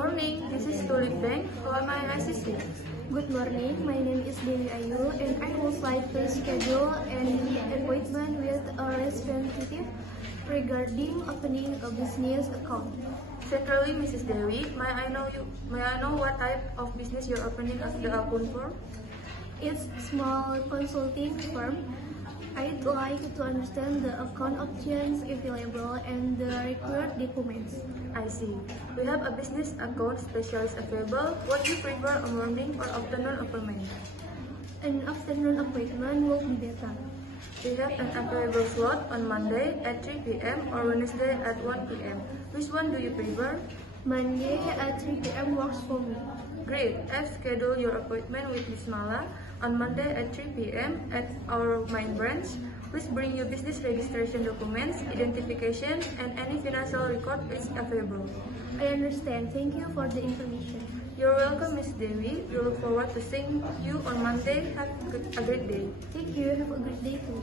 morning, this is Tulip Bank. How may I assist you? Good morning, my name is Dewi Ayu and I would like to schedule an appointment with a representative regarding opening a business account. Certainly, Mrs. Dewi. May I know what type of business you're opening the account for? It's a small consulting firm. I'd like to understand the account options available and the required documents. I see. We have a business account specialist available. What do you prefer, a morning or afternoon appointment? An afternoon appointment will be better. We have an available slot on Monday at 3 p.m. or Wednesday at 1 p.m. Which one do you prefer? Monday at 3 p.m. works for me. Great. I've scheduled your appointment with Ms. Mala on Monday at 3 p.m. at our main branch. Please bring your business registration documents, identification, and any financial record is available. I understand. Thank you for the information. You're welcome, Ms. Dewi. We look forward to seeing you on Monday. Have a great day. Thank you. Have a good day too.